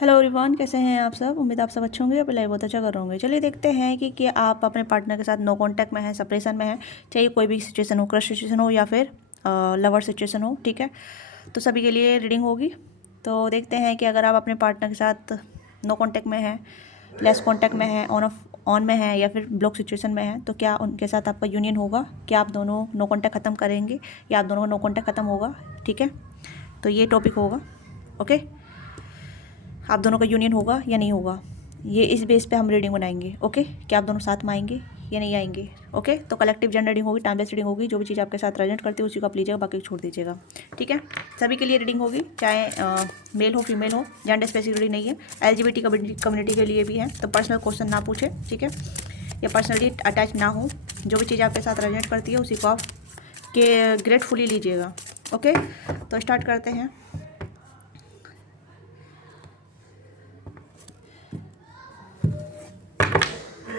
Hello everyone, कैसे हैं आप सब। उम्मीद आप सब अच्छे होंगे, अपनी लाइफ बहुत अच्छा कर रहे होंगे। चलिए देखते हैं कि आप अपने पार्टनर के साथ नो कांटेक्ट में हैं, सेपरेशन में हैं, चाहे कोई भी सिचुएशन हो, क्रश सिचुएशन हो या फिर लवर सिचुएशन हो। ठीक है, तो सभी के लिए रीडिंग होगी। तो देखते हैं कि अगर आप अपने पार्टनर के साथ नो कांटेक्ट में हैं, लेस कांटेक्ट में है, ऑन में है या फिर ब्लॉक सिचुएशन में है, तो क्या उनके साथ आपका यूनियन होगा। क्या आप दोनों नो कांटेक्ट ख़त्म करेंगे या आप दोनों का नो कांटेक्ट ख़त्म होगा। ठीक है, तो ये टॉपिक होगा। ओके, आप दोनों का यूनियन होगा या नहीं होगा, ये इस बेस पे हम रीडिंग बनाएंगे। ओके, क्या आप दोनों साथ में आएंगे या नहीं आएंगे। ओके, तो कलेक्टिव जेंडर रीडिंग होगी, टाइमलेस रीडिंग होगी। जो भी चीज़ आपके साथ रेजोनेट करती है उसी को आप लीजिएगा, बाकी छोड़ दीजिएगा। ठीक है, सभी के लिए रीडिंग होगी, चाहे मेल हो फीमेल हो, जेंडर स्पेसिफिक रीडिंग नहीं है। LGBT कम्युनिटी के लिए भी है, तो पर्सनल क्वेश्चन ना पूछे। ठीक है, या पर्सनली अटैच ना हो। जो भी चीज़ आपके साथ रेजोनेट करती है उसी को आप के ग्रेटफुली लीजिएगा। ओके, तो स्टार्ट करते हैं।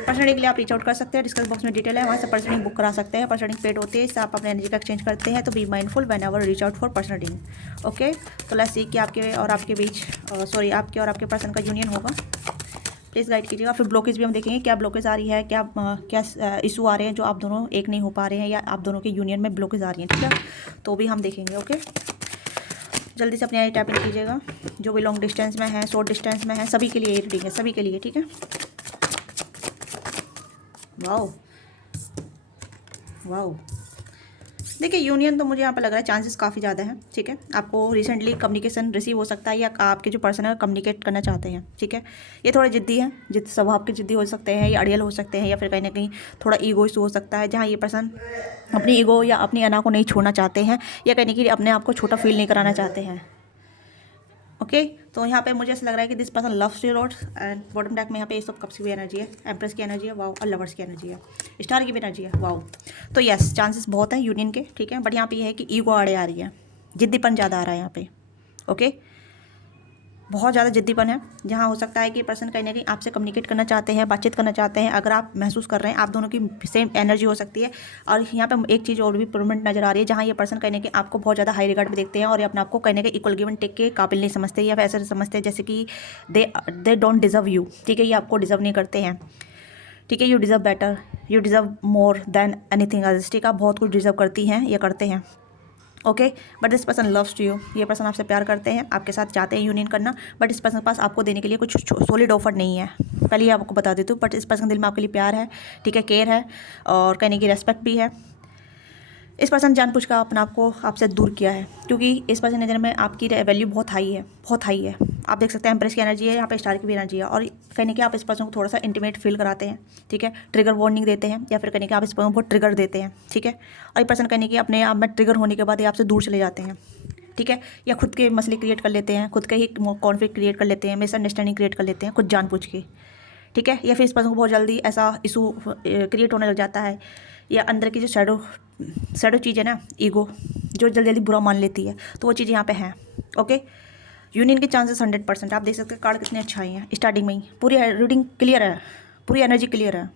पर्सनलिंग के लिए आप रीच आउट कर सकते हैं, डिस्कस बॉक्स में डिटेल है, वहाँ से पर्सनलिंग बुक करा सकते हैं। पर्सनलिंग पेड होती है, इससे आप अपने एनर्जी का एक्सचेंज करते हैं। तो be mindful whenever reach out for personaling. Okay, तो लेट्स सी कि आपके और आपके बीच आपके और आपके पर्सन का यूनियन होगा। प्लीज़ गाइड कीजिएगा। फिर ब्लॉकेज भी हम देखेंगे, क्या ब्लॉकेज आ रही है, क्या इशू आ रहे हैं जो आप दोनों एक नहीं हो पा रहे हैं, या आप दोनों के यूनियन में ब्लॉकेज आ रही हैं। ठीक है, तो भी हम देखेंगे। ओके, जल्दी से अपनी आई टैप इन कीजिएगा। जो भी लॉन्ग डिस्टेंस में है, शॉर्ट डिस्टेंस में है, सभी के लिए रीडिंग है, सभी के लिए। ठीक है, वाओ वाओ। देखिए, यूनियन तो मुझे यहाँ पर लग रहा है चांसेस काफ़ी ज़्यादा हैं। ठीक है, आपको रिसेंटली कम्युनिकेशन रिसीव हो सकता है, या आपके जो पर्सन है कम्युनिकेट करना चाहते हैं। ठीक है, ये थोड़े जिद्दी हैं, जिद स्वभाव के जिद्दी हो सकते हैं, या अड़ियल हो सकते हैं, या फिर कहीं ना कहीं थोड़ा ईगो इशू हो सकता है, जहाँ ये पर्सन अपनी ईगो या अपनी अना को नहीं छोड़ना चाहते हैं, या कहीं ना कहीं अपने आप को छोटा फील नहीं कराना चाहते हैं। ओके, तो यहाँ पे मुझे ऐसा लग रहा है कि this person loves you lot. And bottom deck में यहाँ पे ये सब कप्स की भी एनर्जी है, एम्प्रेस की एनर्जी है, वाओ, और लवर्स की एनर्जी है, स्टार की भी एनर्जी है, वाओ। तो यस, चांसेस बहुत हैं यूनियन के। ठीक है, बट यहाँ पे ये है कि ईगो आड़े आ रही है, जिद्दीपन ज़्यादा आ रहा है यहाँ पे। ओके, बहुत ज़्यादा जिद्दीपन है, जहाँ हो सकता है कि पर्सन कहीं ना कहीं आपसे कम्युनिकेट करना चाहते हैं, बातचीत करना चाहते हैं। अगर आप महसूस कर रहे हैं, आप दोनों की सेम एनर्जी हो सकती है। और यहाँ पे एक चीज़ और भी प्रोमिनेंट नजर आ रही है, जहाँ ये पर्सन कहीं ना कहीं आपको बहुत ज़्यादा हाई रिगार्ड में देखते हैं, और ये अपने आपको कहीं ना कहीं इक्वल गिव एंड टेक के काबिल नहीं समझते, या फिर ऐसे समझते हैं जैसे कि दे डोंट डिजर्व यू। ठीक है, ये आपको डिजर्व नहीं करते हैं। ठीक है, you deserve better, you deserve more than anything else. ठीक है, आप बहुत कुछ डिजर्व करती हैं या करते हैं। Okay, but this person loves to you. ये पर्सन आपसे प्यार करते हैं, आपके साथ चाहते हैं यूनियन करना, बट इस पर्सन के पास आपको देने के लिए कुछ सॉलिड ऑफर नहीं है। पहले ही आपको बता देती हूँ, बट इस पर्सन के दिल में आपके लिए प्यार है। ठीक है, केयर है, और कहने की रेस्पेक्ट भी है। इस पर्सन जानबूझ कर अपने आप को आपसे दूर किया है, क्योंकि इस पर्सन की नज़र में आपकी वैल्यू बहुत हाई है, बहुत हाई है। आप देख सकते हैं एम्प्रेस की एनर्जी है, यहाँ पे स्टार की भी एनर्जी है, और कहने की आप इस पर्सन को थोड़ा सा इंटीमेट फील कराते हैं। ठीक है, ट्रिगर वार्निंग देते हैं, या फिर कहने की आप इस पर्सन को बहुत ट्रिगर देते हैं। ठीक है, और ये पर्सन कहने की अपने आप में ट्रिगर होने के बाद ये आपसे दूर चले जाते हैं। ठीक है, या खुद के मसले क्रिएट कर लेते हैं, खुद के ही कॉन्फ्लिक्ट क्रिएट कर लेते हैं, मिसअंडरस्टैंडिंग क्रिएट कर लेते हैं, खुद जानबूझ के। ठीक है, या फिर इस पर्सन को बहुत जल्दी ऐसा इशू क्रिएट होने लग जाता है, या अंदर की जो शैडो चीज़ है ना, ईगो, जो जल्दी जल्दी बुरा मान लेती है, तो वो चीज़ यहाँ पे है। ओके, यूनियन के चांसेस 100%। आप देख सकते हैं कार्ड कितने अच्छे आए हैं स्टार्टिंग में ही, पूरी रीडिंग क्लियर है, पूरी एनर्जी क्लियर है।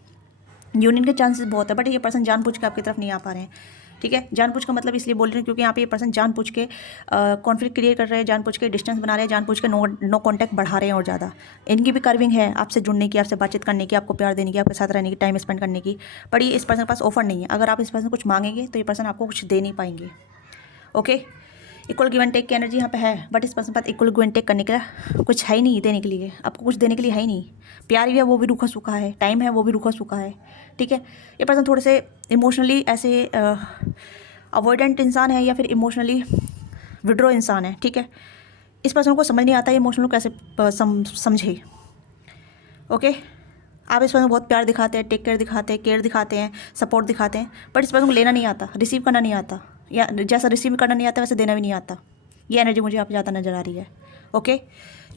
यूनियन के चांसेस बहुत है, बट ये पर्सन जानबूझ के आपकी तरफ नहीं आ पा रहे हैं। ठीक है, जानबूझ का मतलब इसलिए बोल रही हूँ क्योंकि यहाँ पे ये पर्सन जानबूझ के कॉन्फ्लिक्ट क्रिएट कर रहे हैं, जानबूझ के डिस्टेंस बना रहे हैं, जानबूझ के नो कांटेक्ट बढ़ा रहे हैं। और ज़्यादा इनकी भी कर्विंग है आपसे जुड़ने की, आपसे बातचीत करने की, आपको प्यार देने की, आपके साथ रहने की, टाइम स्पेंड करने की, पर ये इस पर्सन के पास ऑफर नहीं है। अगर आप इस पर्सन कुछ मांगेंगे तो ये पर्सन आपको कुछ दे नहीं पाएंगे। Okay, equal give and take की एनर्जी यहाँ पे है, बट इस पर्सन के पास इक्वल गिव एंड टेक करने का कुछ है ही नहीं, देने के लिए आपको कुछ देने के लिए है ही नहीं। प्यार भी है, वो भी रूखा सूखा है, टाइम है, वो भी रूखा सूखा है। ठीक है, ये पर्सन थोड़े से इमोशनली ऐसे अवॉइडेंट इंसान है, या फिर इमोशनली विड्रॉ इंसान है। ठीक है, इस पर्सन को समझ नहीं आता है इमोशनल कैसे समझे। ओके, आप इस पर्सन को बहुत प्यार दिखाते हैं, टेक केयर दिखाते हैं, केयर दिखाते हैं, सपोर्ट दिखाते हैं, बट इस पर्सन को लेना नहीं आता, रिसीव करना नहीं आता, या जैसा रिसीव करना नहीं आता वैसे देना भी नहीं आता। ये एनर्जी मुझे आप ज़्यादा नज़र आ रही है। ओके,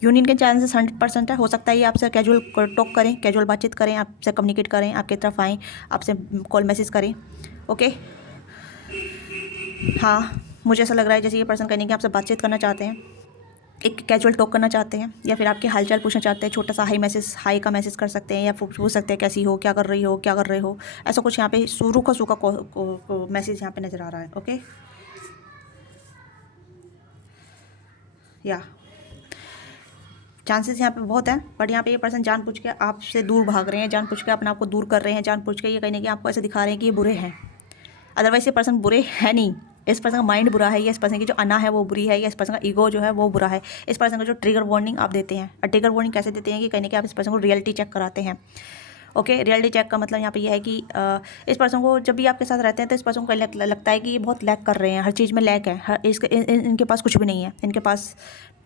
यूनियन के चांसेस 100% है। हो सकता है ये आपसे कैजुअल टॉक करें, कैजुअल बातचीत करें, आपसे कम्युनिकेट करें, आपकी तरफ आएँ, आपसे कॉल मैसेज करें। ओके, हाँ, मुझे ऐसा लग रहा है जैसे ये पर्सन कहने की आपसे बातचीत करना चाहते हैं, एक कैजुअल टॉक करना चाहते हैं, या फिर आपके हालचाल पूछना चाहते हैं। छोटा सा हाई का मैसेज कर सकते हैं, या पूछ सकते हैं कैसी हो, क्या कर रही हो, क्या कर रहे हो। ऐसा कुछ यहाँ पे सूखा सूखा मैसेज यहाँ पे नज़र आ रहा है। ओके, या चांसेस यहाँ पे बहुत है, बट यहाँ पे ये पर्सन जानबूझ के आपसे दूर भाग रहे हैं, जानबूझ के अपने आप को दूर कर रहे हैं, जानबूझ के ये कहीं ना कहीं आपको ऐसे दिखा रहे हैं कि ये बुरे हैं। अदरवाइज ये पर्सन बुरे है नहीं। इस पर्सन का माइंड बुरा है, या इस पर्सन की जो अना है वो बुरी है, या इस पर्सन का ईगो जो है वो बुरा है। इस पर्सन को जो ट्रिगर वार्निंग आप देते हैं, और ट्रिगर वार्निंग कैसे देते हैं कि कहीं ना कहीं आप इस पर्सन को रियलिटी चेक कराते हैं। ओके, रियलिटी चेक का मतलब यहाँ पे ये है कि इस पर्सन को जब भी आपके साथ रहते हैं तो इस पर्सन को लगता है कि ये बहुत लैक कर रहे हैं, हर चीज़ में लैक है, इनके पास कुछ भी नहीं है, इनके पास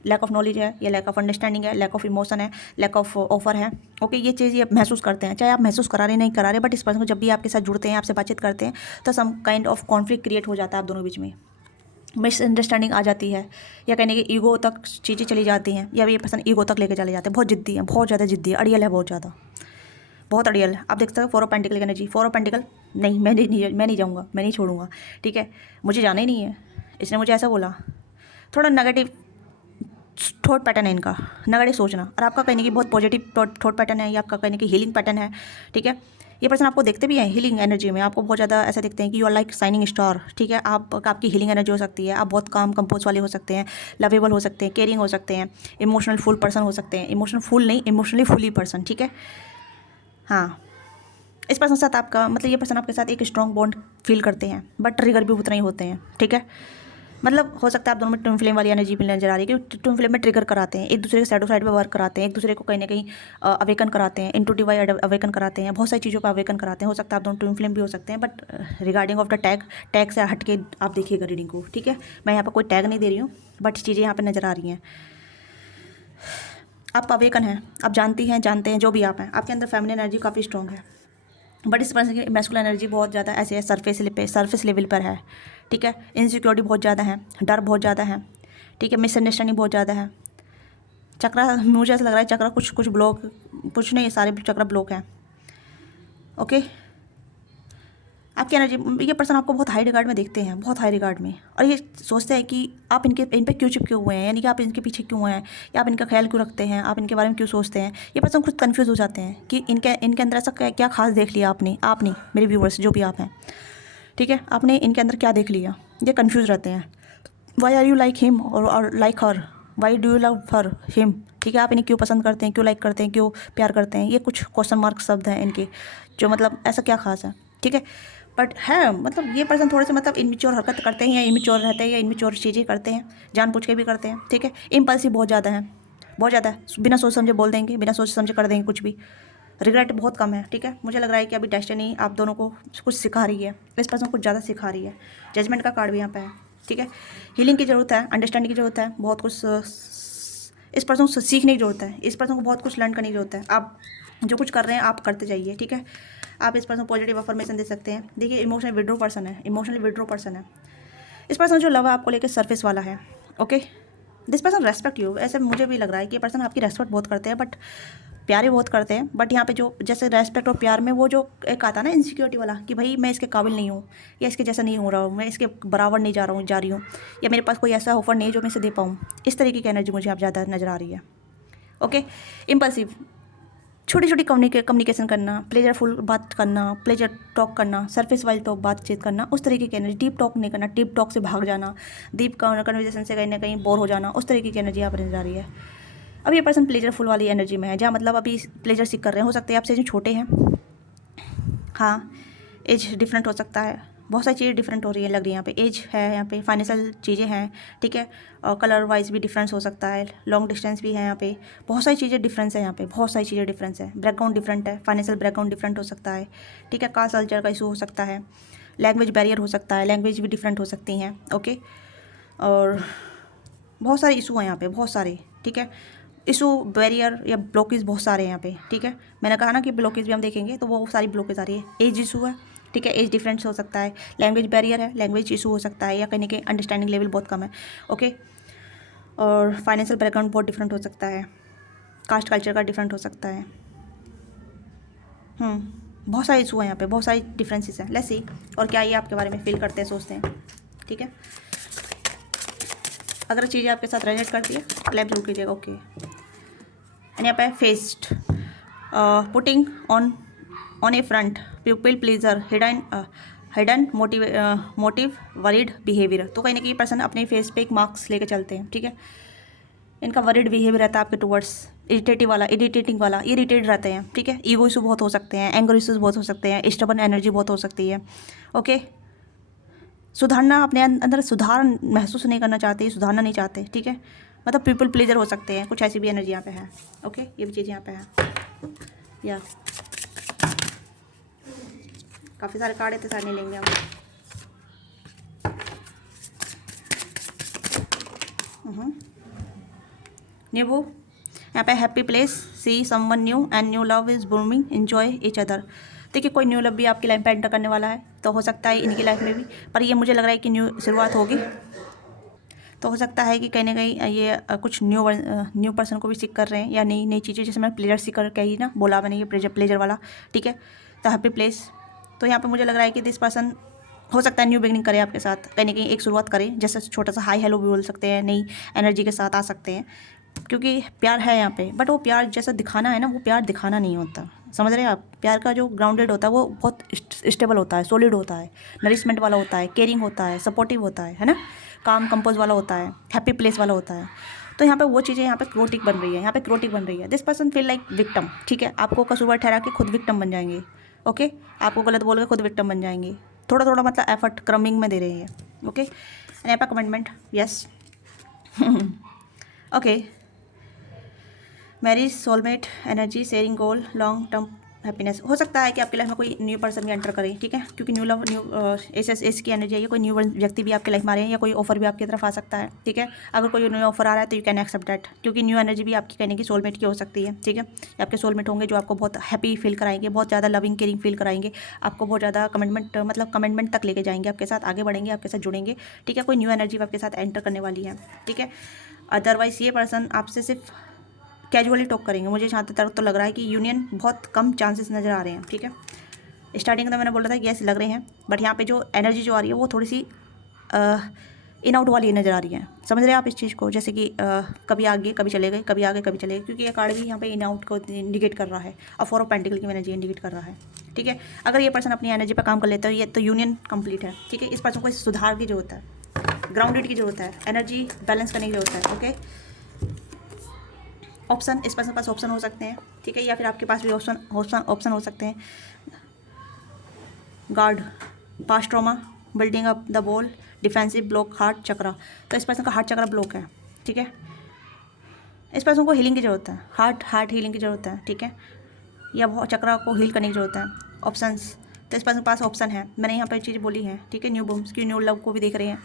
लैक ऑफ नॉलेज है, या लैक ऑफ अंडरस्टैंडिंग है, लैक ऑफ इमोशन है, लैक ऑफ ऑफर है। ओके, ये चीज़ ये महसूस करते हैं, चाहे आप महसूस करा रहे नहीं करा रहे, बट इस पर्सन को जब भी आपके साथ जुड़ते हैं, आपसे बातचीत करते हैं, तो some kind of conflict create हो जाता है आप दोनों बीच में, मिसअंडरस्टैंडिंग आ जाती है, या कहने के ईगो तक चीज़ें चली जाती हैं, या ये पर्सन ईगो तक लेके चले जाते हैं। बहुत जिद्दी है, बहुत ज़्यादा जिद्दी है, अड़ियल है, बहुत ज़्यादा, बहुत अड़ियल है। आप देख सकते हो 4 ऑफ पेंटिकल की एनर्जी, 4 ऑफ पेंटिकल, नहीं मैं नहीं जाऊँगा, मैं नहीं छोड़ूंगा, ठीक है, मुझे जाना ही नहीं है, इसने मुझे ऐसा बोला। थोड़ा नेगेटिव थॉट पैटर्न है इनका, नेगेटिव सोचना, और आपका कहने की बहुत पॉजिटिव थॉट पैटर्न है, या आपका कहने की हीलिंग पैटर्न है, ठीक है। ये पर्सन आपको देखते भी हैं हीलिंग एनर्जी में, आपको बहुत ज़्यादा ऐसा दिखते हैं कि you are like shining star, ठीक है। आपकी हीलिंग एनर्जी हो सकती है, आप बहुत काम कंपोज वाले हो सकते हैं, लवेबल हो सकते हैं, केयरिंग हो सकते हैं, इमोशनल फुल पर्सन हो सकते हैं, इमोशनल फुल नहीं, इमोशनली फुली पर्सन, ठीक है। हाँ, इस पर्सन के साथ आपका मतलब ये पर्सन आपके साथ एक स्ट्रॉन्ग बॉन्ड फील करते हैं, बट ट्रिगर भी उतना ही होते हैं, ठीक है। मतलब हो सकता है आप दोनों में ट्विन फ्लेम वाली एनर्जी भी नजर आ रही है कि ट्विन फ्लेम में ट्रिगर कराते हैं, एक दूसरे के साइड पे वर्क कराते हैं, एक दूसरे को कहीं ना कहीं अवेकन कराते हैं, इंटूटिव वाई अवेकन कराते हैं, बहुत सारी चीज़ों पर अवेकन कराते हैं। हो सकता है आप दोनों ट्विन फ्लेम भी हो सकते हैं, but regarding of the tag से हट के आप देखिएगा रीडिंग को, ठीक है। मैं यहाँ पर कोई टैग नहीं दे रही हूँ, बट चीज़ें यहाँ पर नज़र आ रही हैं। आप अवेकन हैं, आप जानते हैं जो भी आप हैं, आपके अंदर फैमिली एनर्जी काफ़ी स्ट्रॉन्ग है, बट इस पर्सन की मैस्कुलिन एनर्जी बहुत ज़्यादा ऐसे है, सरफेस लेवल पर है, ठीक है। इनसिक्योरिटी बहुत ज़्यादा है, डर बहुत ज़्यादा है, ठीक है। मिसअंडरस्टैंडिंग बहुत ज़्यादा है। चक्रा, मुझे ऐसा लग रहा है चक्रा कुछ ब्लॉक, कुछ नहीं, सारे चक्रा ब्लॉक हैं। ओके, आपकी एनर्जी, ये पर्सन आपको बहुत हाई रिगार्ड में देखते हैं, बहुत हाई रिगार्ड में, और ये सोचते हैं कि आप इन पे क्यों चिपके हुए हैं, यानी कि आप इनके पीछे क्यों हैं, या आप इनका ख्याल क्यों रखते हैं, आप इनके बारे में क्यों सोचते हैं। ये पर्सन खुद कंफ्यूज हो जाते हैं कि इनके अंदर ऐसा क्या खास देख लिया आपने मेरे व्यूवर्स जो भी आप हैं, ठीक है, आपने इनके अंदर क्या देख लिया। ये कन्फ्यूज रहते हैं, why are you like him or like her, why do you love her him, ठीक है। आप इन्हें क्यों पसंद करते हैं, क्यों लाइक करते हैं, क्यों प्यार करते हैं। ये कुछ क्वेश्चन मार्क शब्द हैं इनके, जो मतलब ऐसा क्या खास है, ठीक है। बट है मतलब ये पर्सन थोड़े से मतलब इनमिच्योर हरकत करते हैं, या इनमिच्योर रहते हैं, या इनमिच्योर चीज़ें करते हैं, जानबूझ के भी करते हैं, ठीक है। इम्पल्सिव बहुत ज़्यादा है, बहुत ज़्यादा, बिना सोच समझे बोल देंगे, बिना सोच समझे कर देंगे कुछ भी। रिग्रेट बहुत कम है, ठीक है। मुझे लग रहा है कि अभी डेस्टिनी आप दोनों को कुछ सिखा रही है, इस पर्सन कुछ ज़्यादा सिखा रही है। जजमेंट का कार्ड भी यहाँ पे है, ठीक है। हीलिंग की ज़रूरत है, अंडरस्टैंडिंग की ज़रूरत है, बहुत कुछ इस पर्सन को सीखने की ज़रूरत है, इस पर्सन को बहुत कुछ लर्न करने की ज़रूरत है। आप जो कुछ कर रहे हैं आप करते जाइए, ठीक है। आप इस पर्सन को पॉजिटिव अफर्मेशन दे सकते हैं। देखिए, इमोशनल विड्रो पर्सन है, इमोशनली विड्रो पर्सन है। इस पर्सन जो लव है आपको लेकर सरफेस वाला है, okay. This person respect you, ऐसे मुझे भी लग रहा है कि ये पर्सन आपकी रेस्पेक्ट बहुत करते हैं, बट प्यारे बहुत करते हैं। बट यहाँ पे जो जैसे रेस्पेक्ट और प्यार में वो जो एक आता है ना इनसिक्योरिटी वाला, कि भाई मैं इसके काबिल नहीं हूँ, या इसके जैसा नहीं हो रहा हूँ, मैं इसके बराबर नहीं जा रही हूँ, या मेरे पास कोई ऐसा ऑफर नहीं है जो मैं इसे दे पाऊँ। इस तरीके की एनर्जी मुझे आप ज़्यादा नज़र आ रही है, ओके। इम्पल्सिव, छोटी छोटी कम्युनिकेशन करना, प्लेजरफुल बात करना, प्लेजर टॉक करना, सरफेस वाली टॉक बातचीत करना, उस तरीके की एनर्जी। डीप टॉक नहीं करना, डीप टॉक से भाग जाना, डीप कन्वर्सेशन से कहीं ना कहीं बोर हो जाना, उस तरीके की एनर्जी यहाँ पर नजर आ रही है। अब ये पर्सन प्लेजरफुल वाली एनर्जी में है, जहाँ मतलब अभी प्लेजर सीख कर रहे हैं। हो सकते हैं आपसे जो छोटे हैं, हाँ, एज डिफरेंट हो सकता है, बहुत सारी चीज़ें डिफरेंट हो रही है, लग रही है यहाँ पे। एज है यहाँ पे, फाइनेंशियल चीज़ें हैं, ठीक है, और कलर वाइज भी डिफरेंस हो सकता है, लॉन्ग डिस्टेंस भी है यहाँ पे, बहुत सारी चीज़ें डिफरेंस है यहाँ पे, बहुत सारी चीज़ें डिफरेंस है। बैकग्राउंड डिफरेंट है, फाइनेंशियल बैकग्राउंड डिफरेंट हो सकता है, ठीक है। कास्ट कल्चर का इशू हो सकता है, लैंग्वेज बैरियर हो सकता है, लैंग्वेज भी डिफरेंट हो सकती हैं, ओके। और बहुत सारे इशू हैं यहाँ पे, बहुत सारे, ठीक है। इशू बैरियर या ब्लॉकेज बहुत सारे हैं यहाँ पे, ठीक है। मैंने कहा ना कि ब्लॉकेज भी हम देखेंगे तो वो सारी ब्लॉकेज आ रही है। एज इशू है, ठीक है, एज डिफरेंस हो सकता है, लैंग्वेज बैरियर है, लैंग्वेज इशू हो सकता है, या कहीं के अंडरस्टैंडिंग लेवल बहुत कम है, ओके। और फाइनेंशियल बैकग्राउंड बहुत डिफरेंट हो सकता है, कास्ट कल्चर का डिफरेंट हो सकता है, बहुत सारे इशू हैं यहाँ पे, बहुत सारी डिफरेंसेस हैं। लेट्स सी और क्या ये आपके बारे में फील करते हैं, सोचते हैं, ठीक है। अगर चीज़ें आपके साथ रेजोनेट करती है क्लैप जरूर कीजिएगा, ओके। एंड यहाँ पे faced, putting on A front, people pleaser, hidden motive, worried behaviour. तो कहीं ना कहीं पर्सन अपने फेस पे एक मार्क्स लेके चलते हैं, ठीक है। इनका वरीड बिहेवियर रहता है आपके टुवर्ड्स, इरिटेटिंग वाला, इरिटेट रहते हैं, ठीक है। ईगो इशू बहुत हो सकते हैं, एंगर इशूज बहुत हो सकते हैं, स्टबर्न एनर्जी बहुत हो सकती है। ओके, सुधारना, अपने अंदर सुधार महसूस नहीं करना चाहते, सुधारना नहीं चाहते, ठीक है। मतलब पीपल प्लीजर हो सकते हैं, कुछ ऐसी भी एनर्जी यहाँ पे है। ओके, ये भी चीज़ यहाँ पे है। या काफ़ी सारे कार्ड है तो सारे नहीं लेंगे हम। न्यू, यहाँ पे happy place, see someone new and new love is blooming, enjoy each other. देखिए, कोई न्यू लव भी आपकी लाइफ में एंटर करने वाला है, तो हो सकता है इनकी लाइफ में भी, पर ये मुझे लग रहा है कि न्यू शुरुआत होगी। तो हो सकता है कि कहीं ना कहीं ये कुछ न्यू पर्सन को भी सीख कर रहे हैं, या नई नई चीज़ें, जैसे मैं प्लेजर सीकर कही ना, बोला मैंने, ये प्लेजर वाला, ठीक है। तो हैप्पी प्लेस, तो यहाँ पे मुझे लग रहा है कि दिस पर्सन हो सकता है न्यू बिगनिंग करे आपके साथ, कहीं ना कहीं एक शुरुआत करें, जैसे छोटा सा हाई हेलो भी बोल सकते हैं, नई एनर्जी के साथ आ सकते हैं, क्योंकि प्यार है यहाँ पे। बट वो प्यार जैसा दिखाना है ना, वो प्यार दिखाना नहीं होता, समझ रहे हैं आप। प्यार का जो ग्राउंडेड होता है वो बहुत स्टेबल होता है, सॉलिड होता है, नरिशमेंट वाला होता है, केयरिंग होता है, सपोर्टिव होता है ना, काम कंपोज वाला होता है, हैप्पी प्लेस वाला होता है। तो यहाँ पे वो चीज़ें यहाँ पे क्रोटिक बन रही है, यहाँ पे क्रोटिक बन रही है। This person feel like victim, ठीक है। आपको कसूरवार ठहरा के खुद विक्टम बन जाएंगे। ओके, आपको गलत बोल के खुद विक्टम बन जाएंगे। थोड़ा थोड़ा मतलब एफर्ट क्रमिंग में दे रहे हैं। ओके, एंड यहाँ पे commitment, yes. Okay, marriage, soulmate energy, sharing goal, long term happiness. हो सकता है कि आपकी लाइफ में कोई न्यू पर्सन भी एंटर करे, ठीक है, क्योंकि न्यू लव, न्यू एस की एनर्जी है, कोई न्यू व्यक्ति भी आपके लाइफ में आ रहे हैं, या कोई ऑफर भी आपकी तरफ आ सकता है, ठीक है। अगर कोई न्यू ऑफर आ रहा है तो यू कैन एक्सेप्ट दैट, क्योंकि न्यू एनर्जी भी आपकी कहने की सोलमेट की हो सकती है, ठीक है। आपके सोलमेट होंगे जो आपको बहुत हैप्पी फील कराएंगे, बहुत ज़्यादा लविंग केयरिंग फील कराएंगे, आपको बहुत ज़्यादा कमिटमेंट, मतलब कमिटमेंट तक लेके जाएंगे, आपके साथ आगे बढ़ेंगे, आपके साथ जुड़ेंगे, ठीक है। कोई न्यू एनर्जी आपके साथ एंटर करने वाली है, ठीक है। अदरवाइज ये पर्सन आपसे सिर्फ कैजुअली टॉक करेंगे। मुझे जहाँ तक तो लग रहा है कि यूनियन बहुत कम चांसेस नज़र आ रहे हैं, ठीक है। स्टार्टिंग में मैंने बोला था कि यस लग रहे हैं, बट यहाँ पे जो एनर्जी जो आ रही है वो थोड़ी सी इन आउट वाली नज़र आ रही है, समझ रहे हैं आप इस चीज़ को, जैसे कि कभी आगे कभी चले गए, कभी आगे कभी चले गए, क्योंकि ये कार्ड भी यहाँ पे इन आउट को इंडिकेट कर रहा है, और 4 ऑफ पेंटिकल की एनर्जी इंडिकेट कर रहा है, ठीक है। अगर ये पर्सन अपनी एनर्जी पर काम कर लेता है ये तो यूनियन कंप्लीट है, ठीक है। इस पर्सन को इस सुधार की जरूरत है, ग्राउंडेड की जरूरत है, एनर्जी बैलेंस करने की जरूरत है। ओके, ऑप्शन, इस पर्सन के पास ऑप्शन हो सकते हैं, ठीक है, या फिर आपके पास भी ऑप्शन हो सकते हैं। Guard, past trauma, building up the wall, defensive, block, heart chakra. तो इस पर्सन का हार्ट चक्रा ब्लॉक है, ठीक है। इस पर्सन को हीलिंग की ज़रूरत है, हार्ट हीलिंग की ज़रूरत है, ठीक है, या वो चक्रा को हील करने की ज़रूरत है। ऑप्शंस, तो इस पर्सन के पास ऑप्शन है, मैंने यहाँ पर चीज़ बोली है, ठीक है। न्यू बूम्स की न्यू लव को भी देख रहे हैं,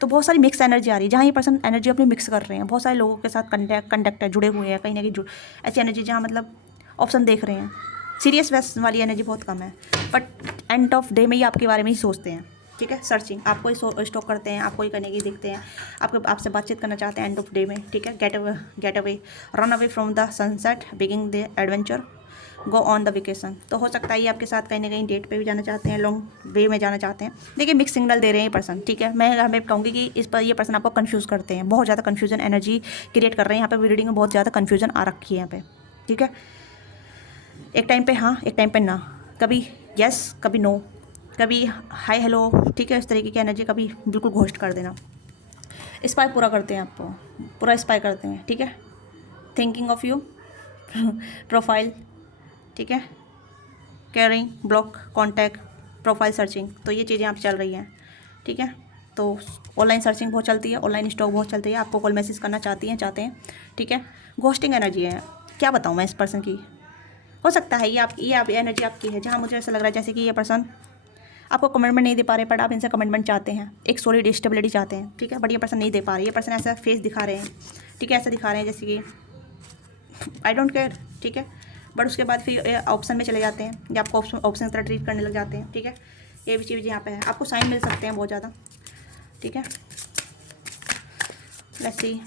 तो बहुत सारी मिक्स एनर्जी आ रही है, जहाँ ये पर्सन एनर्जी अपनी मिक्स कर रहे हैं, बहुत सारे लोगों के साथ कंटेक्ट है, जुड़े हुए हैं, कहीं ना कहीं ऐसी एनर्जी जहाँ मतलब ऑप्शन देख रहे हैं। सीरियस वेस वाली एनर्जी बहुत कम है, बट एंड ऑफ डे में ये आपके बारे में ही सोचते हैं, ठीक है। सर्चिंग, आपको ही स्टॉक करते हैं, आपको ही करने की देखते हैं, आपसे बातचीत करना चाहते हैं एंड ऑफ डे में, ठीक है। Get away, run away from the sunset, begin the adventure, go on the vacation. तो हो सकता है ये आपके साथ कहीं ना कहीं डेट पे भी जाना चाहते हैं, लॉन्ग वे में जाना चाहते हैं। देखिए, मिक्स सिग्नल दे रहे हैं ये पर्सन, ठीक है। मैं हमें कहूँगी कि इस पर ये पर्सन आपको कन्फ्यूज़ करते हैं, बहुत ज़्यादा कन्फ्यूजन एनर्जी क्रिएट कर रहे हैं। यहाँ पे रीडिंग में बहुत ज़्यादा कन्फ्यूजन आ रखी है यहाँ पे, ठीक है। एक टाइम पे हाँ, एक टाइम पे ना, कभी यस कभी नो, कभी हाय हेलो, ठीक है। इस तरीके की एनर्जी कभी बिल्कुल घोस्ट कर देना, स्पाई पूरा करते हैं, आपको पूरा स्पाई करते हैं, ठीक है। थिंकिंग ऑफ यू, प्रोफाइल, ठीक है। Caring, block, contact, profile searching, तो ये चीज़ें यहाँ पे चल रही हैं, ठीक है। तो ऑनलाइन सर्चिंग बहुत चलती है, ऑनलाइन स्टॉक बहुत चलती है, आपको कॉल मैसेज करना चाहते हैं, ठीक है। घोस्टिंग एनर्जी है, क्या बताऊँ मैं इस पर्सन की। हो सकता है ये एनर्जी आपकी है, जहाँ मुझे ऐसा लग रहा है जैसे कि ये पर्सन आपको कमिटमेंट नहीं दे पा रहे, बट आप इनसे कमिटमेंट चाहते हैं, एक सॉलिड स्टेबिलिटी चाहते हैं, ठीक है। बट ये पर्सन नहीं दे पा रहे, ये पर्सन ऐसा फेस दिखा रहे हैं, ठीक है, ऐसा दिखा रहे हैं जैसे कि आई डोंट केयर, ठीक है। बट उसके बाद फिर ऑप्शन में चले जाते हैं, या आपको ऑप्शन की तरह ट्रीट करने लग जाते हैं, ठीक है। ये भी चीज़ यहाँ पे है, आपको साइन मिल सकते हैं बहुत ज़्यादा, ठीक है। लेट्स सी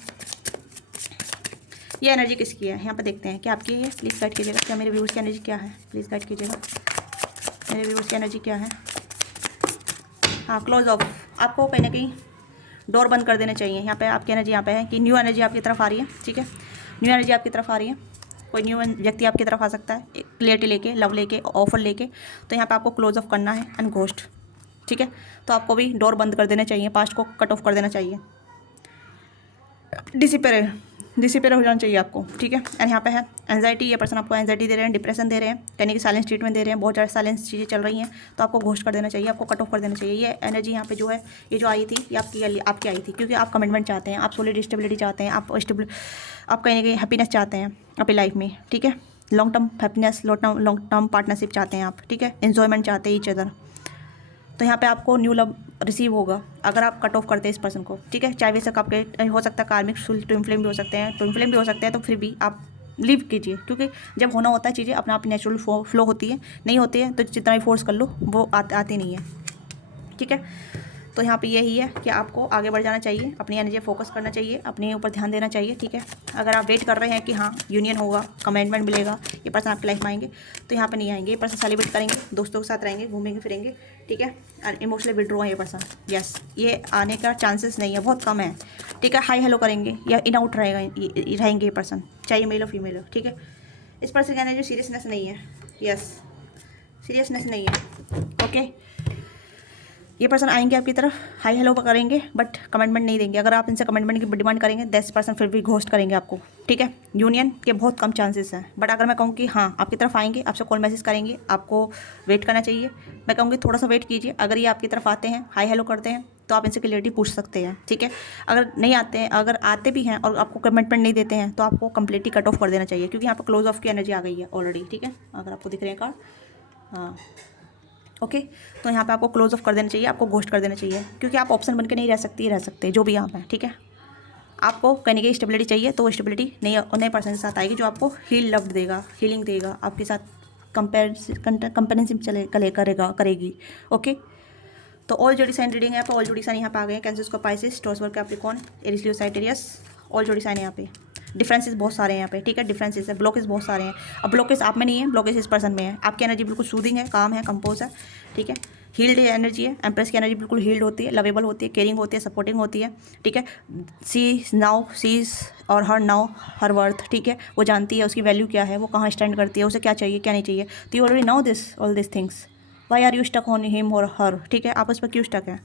ये एनर्जी किसकी है, यहाँ पे देखते हैं क्या आपकी है। प्लीज़ गाइड कीजिएगा, क्या मेरे व्यूअर्स की एनर्जी क्या है, प्लीज़ गाइड कीजिएगा, मेरे व्यूअर्स की एनर्जी क्या है। हाँ, क्लोज ऑफ, आपको कहीं ना कहीं डोर बंद कर देने चाहिए। यहाँ पे आपकी एनर्जी यहाँ पे है कि न्यू एनर्जी आपकी तरफ आ रही है, ठीक है। न्यू एनर्जी आपकी तरफ आ रही है, कोई न्यू व्यक्ति आपकी तरफ आ सकता है, क्लियरिटी लेके, लव लेके, ऑफर लेके। तो यहाँ पे आपको क्लोज ऑफ करना है एंड घोस्ट, ठीक है। तो आपको भी डोर बंद कर देना चाहिए, पास्ट को कट ऑफ कर देना चाहिए। डिसिपेयर, डिसिपेयर हो जाना चाहिए आपको, ठीक है। एंड यहाँ पे है एंजाइटी, ये पर्सन आपको एंजाइटी दे रहे हैं, डिप्रेशन दे रहे हैं, यानी कि साइलेंस ट्रीटमेंट दे रहे हैं, बहुत ज़्यादा साइलेंस चीज़ें चल रही हैं, तो आपको घोस्ट कर देना चाहिए, आपको कट ऑफ कर देना चाहिए। ये एनर्जी यहाँ पे जो है, ये जो आई थी, ये आपकी आई थी, क्योंकि आप कमिटमेंट चाहते हैं, आप सोलिड स्टेबिलिटी चाहते हैं, आप कहीं ना कहीं हैप्पीनेस चाहते हैं अपनी लाइफ में, ठीक है। Long term happiness, long term partnership चाहते हैं आप, ठीक है। एन्जॉयमेंट चाहते हैं ईच अदर। तो यहाँ पे आपको न्यू लव रिसीव होगा अगर आप कट ऑफ करते हैं इस पर्सन को, ठीक है। चाहे बेशक आपके हो सकता है कार्मिक ट्विन फ्लेम भी हो सकते हैं, ट्विन फ्लेम भी हो सकते हैं, तो फिर भी आप लीव कीजिए, क्योंकि जब होना होता है चीज़ें अपना आप नेचुरल फ्लो होती है, नहीं होती है तो जितना भी फोर्स कर लो वो आती नहीं है, ठीक है। तो यहाँ पे यही है कि आपको आगे बढ़ जाना चाहिए, अपनी एनर्जी फोकस करना चाहिए, अपने ऊपर ध्यान देना चाहिए, ठीक है। अगर आप वेट कर रहे हैं कि हाँ यूनियन होगा, कमिटमेंट मिलेगा, ये पर्सन आपकी लाइफ में आएंगे, तो यहाँ पे नहीं आएंगे। ये पर्सन सेलिब्रेट करेंगे, दोस्तों के साथ रहेंगे, घूमेंगे फिरेंगे, ठीक है। और इमोशनली विड्रॉ है ये पर्सन, यस, ये आने का चांसेस नहीं है, बहुत कम है, ठीक है। हाई हेलो करेंगे या इन आउट रहेंगे ये पर्सन, चाहे मेल हो फीमेल हो, ठीक है। इस पर्सन का एनर्जी सीरियसनेस नहीं है, यस, सीरियसनेस नहीं है, ओके। ये पर्सन आएंगे आपकी तरफ, हाई हेलो करेंगे, बट कमिटमेंट नहीं देंगे। अगर आप इनसे कमिटमेंट की डिमांड करेंगे, 10% फिर भी घोस्ट करेंगे आपको, ठीक है। यूनियन के बहुत कम चांसेस हैं, बट अगर मैं कहूँ कि हाँ आपकी तरफ आएंगे, आपसे कॉल मैसेज करेंगे, आपको वेट करना चाहिए, मैं कहूँगी थोड़ा सा वेट कीजिए। अगर ये आपकी तरफ आते हैं, हाई हेलो करते हैं, तो आप इनसे क्लियरिटी पूछ सकते हैं, ठीक है। अगर नहीं आते हैं, अगर आते भी हैं और आपको कमिटमेंट नहीं देते हैं, तो आपको कंप्लीटली कट ऑफ कर देना चाहिए, क्योंकि यहाँ पर क्लोज ऑफ की एनर्जी आ गई है ऑलरेडी, ठीक है। अगर आपको दिख रहे हैं कार्ड, हाँ, ओके। तो यहाँ पे आपको क्लोज ऑफ कर देना चाहिए, आपको घोस्ट कर देना चाहिए, क्योंकि आप ऑप्शन बन के नहीं रह सकते जो भी आप हैं, ठीक है। आपको कहने की स्टेबिलिटी चाहिए, तो वो स्टेबिलिटी नए पर्सन के साथ आएगी जो आपको हील लव्ड देगा, हीलिंग देगा, आपके साथ कंपेरेंशिप करेगी, ओके। तो ऑल जोड़ी साइन रीडिंग है, तो ऑल जोड़ी साइन यहाँ पे आ गए हैं, Cancer, Scorpio, Taurus, Capricorn, Aries, Leo, Sagittarius, all जोड़ी साइन है यहाँ पे। डिफरेंसेस बहुत सारे हैं यहाँ पे, ठीक है, डिफरेंसेस है, ब्लॉकेज बहुत सारे हैं। अब ब्लॉकेज आप में नहीं है, ब्लॉकेज इस पर्सन में है। आपकी एनर्जी बिल्कुल सूदिंग है, काम है, कंपोज है, ठीक है। हील्ड एनर्जी है, एम्प्रेस की एनर्जी बिल्कुल हील्ड होती है, लवेबल होती है, केयरिंग होती है, सपोर्टिंग होती है, ठीक है। सीज और हर नाउ हर वर्थ, ठीक है। वो जानती है उसकी वैल्यू क्या है, वो कहाँ स्टैंड करती है, उसे क्या चाहिए क्या नहीं चाहिए। तो you already now all this things, why are you stuck on him और हर, ठीक है। आप उस पर क्यों स्टक है?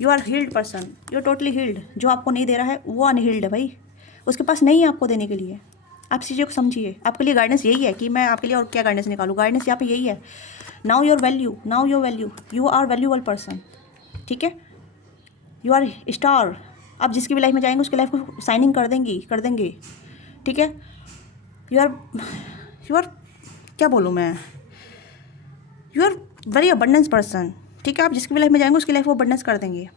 You are healed person, you are totally healed. जो आपको नहीं दे रहा है वो अनहील्ड है भाई, उसके पास नहीं है आपको देने के लिए। आप चीज़ों को समझिए, आपके लिए गाइडेंस यही है कि मैं आपके लिए और क्या गाइडेंस निकालूँ। गाइडेंस यहाँ पे यही है, now your value, you are valuable person, ठीक है। You are star. आप जिसकी भी लाइफ में जाएंगे उसकी लाइफ को साइनिंग कर देंगे, ठीक है। यू आर क्या बोलूँ मैं, you are very abundance person, ठीक है। आप जिसकी भी लाइफ में जाएंगे उसकी लाइफ को अबंडेंस कर देंगे,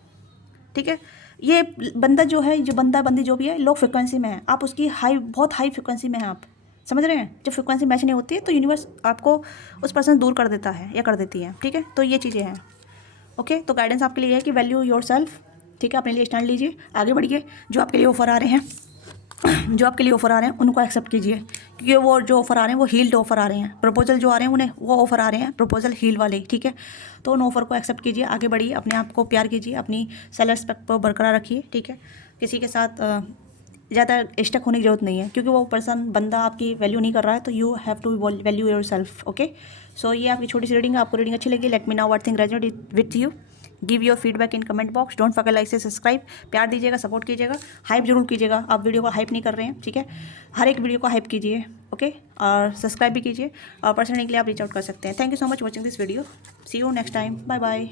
ठीक है। ये बंदा जो है, जो बंदा बंदी जो भी है, लो फ्रिक्वेंसी में है, आप उसकी बहुत हाई फ्रिक्वेंसी में है, आप समझ रहे हैं। जब फ्रिक्वेंसी मैच नहीं होती है तो यूनिवर्स आपको उस पर्सन दूर कर देता है या कर देती है, ठीक है। तो ये चीज़ें हैं, ओके। तो गाइडेंस आपके लिए है कि वैल्यू योर सेल्फ, ठीक है। अपने लिए स्टैंड लीजिए, आगे बढ़िए। जो आपके लिए ऑफर आ रहे हैं उनको एक्सेप्ट कीजिए, क्योंकि वो जो ऑफर आ रहे हैं वो हील्ड ऑफर आ रहे हैं। प्रपोजल जो आ रहे हैं उन्हें वो ऑफर आ रहे हैं प्रपोजल हील वाले, ठीक है। तो उन ऑफर को एक्सेप्ट कीजिए, आगे बढ़िए, अपने आप को प्यार कीजिए, अपनी सेल्फ रिस्पेक्ट को बरकरार रखिए, ठीक है। किसी के साथ ज़्यादा स्टक होने की जरूरत नहीं है, क्योंकि वो पर्सन बंदा आपकी वैल्यू नहीं कर रहा है, तो you have to value yourself, okay. So ये आपकी छोटी सी रीडिंग है। आपको रीडिंग अच्छी लगी, let me know what thing resonate with you, give your feedback in comment box, don't forget like से सब्सक्राइब, प्यार दीजिएगा, सपोर्ट कीजिएगा, हाइप जरूर कीजिएगा। आप वीडियो को हाइप नहीं कर रहे हैं, ठीक है। हर एक वीडियो को हाइप कीजिए, ओके। और सब्सक्राइब भी कीजिए, और पर्सनली के लिए आप रीच आउट कर सकते हैं। Thank you so much watching this video, see you next time, bye bye.